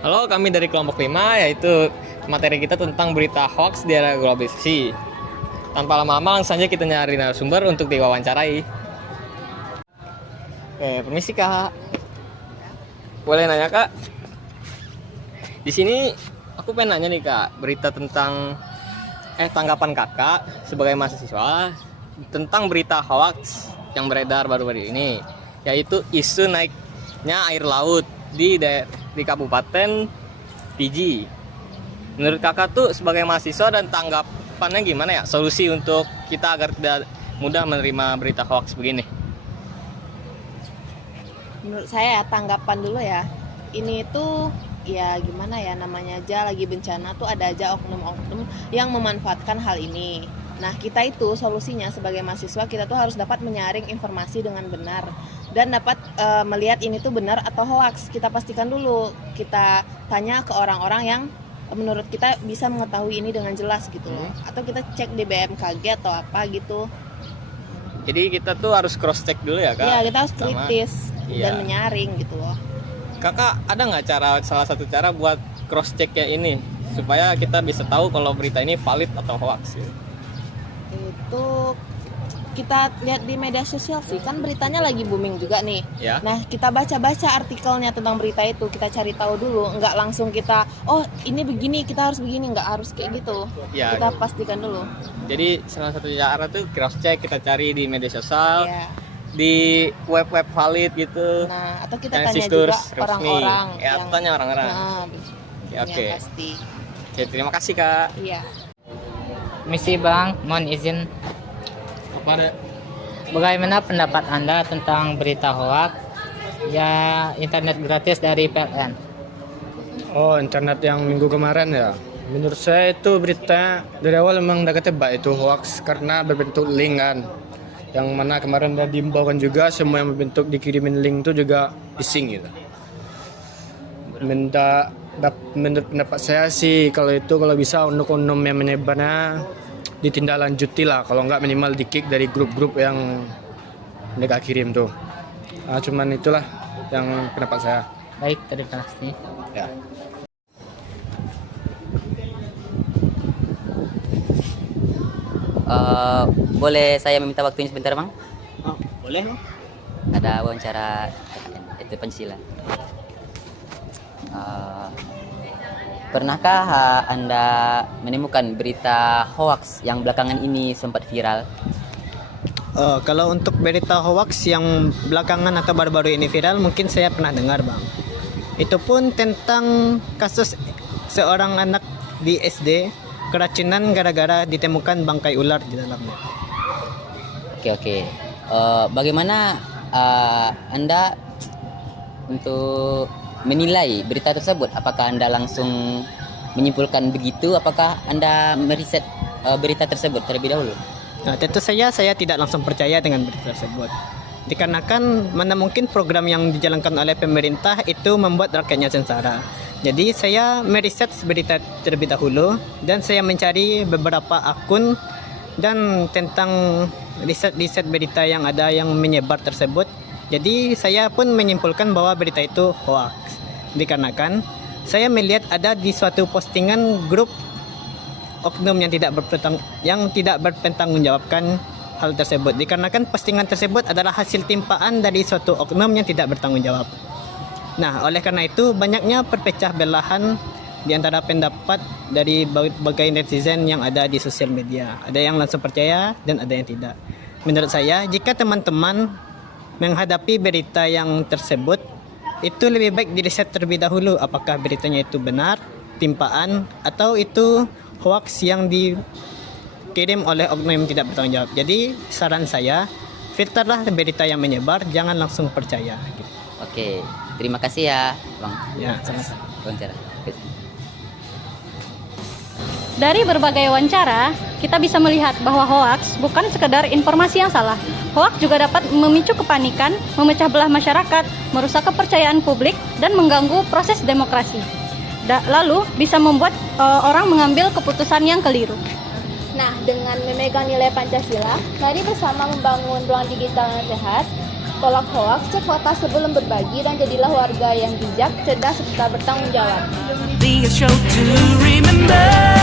Halo, kami dari kelompok 5, yaitu materi kita tentang berita hoax di era globalisasi. Tanpa lama-lama langsung saja kita nyari narasumber untuk diwawancarai. Permisi Kak. Boleh nanya Kak? Di sini aku pengen nanya nih Kak, berita tentang tanggapan Kakak sebagai mahasiswa tentang berita hoax yang beredar baru-baru ini, yaitu isu naiknya air laut di Kabupaten Piji. Menurut Kakak tuh sebagai mahasiswa dan tanggapannya gimana ya, solusi untuk kita agar tidak mudah menerima berita hoax begini? Menurut saya tanggapan dulu ya, ini tuh ya gimana ya, namanya aja lagi bencana tuh ada aja oknum-oknum yang memanfaatkan hal ini. Nah, kita itu solusinya sebagai mahasiswa, kita tuh harus dapat menyaring informasi dengan benar dan dapat melihat ini tuh benar atau hoax. Kita pastikan dulu, kita tanya ke orang-orang yang menurut kita bisa mengetahui ini dengan jelas gitu loh. Atau kita cek di BMKG atau apa gitu. Jadi kita tuh harus cross check dulu ya Kak? Iya, kita harus kritis dan menyaring gitu loh. Kakak ada nggak salah satu cara buat cross check ya ini supaya kita bisa tahu kalau berita ini valid atau hoax gitu? Itu kita lihat di media sosial sih, kan beritanya lagi booming juga nih Ya. Nah, kita baca-baca artikelnya tentang berita itu, kita cari tahu dulu, nggak langsung kita ini begini, kita harus begini, nggak harus kayak gitu Ya, kita pastikan dulu. jadi salah satu cara tuh cross check, kita cari di media sosial, Ya. di web-web valid gitu. Nah, atau kita tanya Situs juga resmi. orang-orang Ya, yang tanya orang-orang. yang Oke. pasti. Oke, terima kasih Kak. Iya. Misi Bang, mohon izin. Apa ada? Bagaimana pendapat Anda tentang berita hoax ya internet gratis dari PLN? Oh, internet yang minggu kemarin ya. Menurut saya itu berita dari awal memang udah ketebak itu hoax karena berbentuk link kan. Yang mana kemarin udah diimbaukan juga semua yang berbentuk dikirimin link itu juga phishing gitu. Menurut pendapat saya sih kalau bisa untuk oknum yang menyebarnya ditindaklanjuti lah, kalau nggak minimal di kick dari grup-grup yang mereka kirim tuh. Cuman itulah yang pendapat saya. Baik, terima kasih. Ya. Boleh saya meminta waktunya sebentar, Bang? Boleh. Ada wawancara itu Pancasila. Pernahkah Anda menemukan berita hoax yang belakangan ini sempat viral? Kalau untuk berita hoax yang belakangan atau baru-baru ini viral, mungkin saya pernah dengar, Bang. Itu pun tentang kasus seorang anak di SD keracunan gara-gara ditemukan bangkai ular di dalamnya. Oke. Bagaimana Anda untuk menilai berita tersebut? Apakah Anda langsung menyimpulkan begitu? Apakah Anda meriset berita tersebut terlebih dahulu? Nah, tentu saja saya tidak langsung percaya dengan berita tersebut. Dikarenakan mana mungkin program yang dijalankan oleh pemerintah itu membuat rakyatnya sengsara. Jadi saya meriset berita terlebih dahulu dan saya mencari beberapa akun dan tentang riset berita yang ada yang menyebar tersebut. Jadi saya pun menyimpulkan bahwa berita itu hoax. Dikarenakan saya melihat ada di suatu postingan grup oknum yang tidak bertanggungjawabkan hal tersebut. Dikarenakan postingan tersebut adalah hasil timpaan dari suatu oknum yang tidak bertanggung jawab. Nah, oleh karena itu banyaknya perpecah belahan di antara pendapat dari berbagai netizen yang ada di sosial media. Ada yang langsung percaya dan ada yang tidak. Menurut saya, jika teman-teman menghadapi berita yang tersebut, itu lebih baik diriset terlebih dahulu apakah beritanya itu benar, timpaan, atau itu hoax yang dikirim oleh oknum yang tidak bertanggung jawab. Jadi saran saya, filterlah berita yang menyebar, jangan langsung percaya. Oke, terima kasih ya, Bang. Ya, sama-sama. Wawancara. Dari berbagai wawancara, kita bisa melihat bahwa hoaks bukan sekedar informasi yang salah. Hoaks juga dapat memicu kepanikan, memecah belah masyarakat, merusak kepercayaan publik, dan mengganggu proses demokrasi. Lalu bisa membuat orang mengambil keputusan yang keliru. Nah, dengan memegang nilai Pancasila, mari bersama membangun ruang digital yang sehat Tolak hoaks, cek fakta sebelum berbagi, dan jadilah warga yang bijak, cerdas, serta bertanggung jawab. Be a show to remember.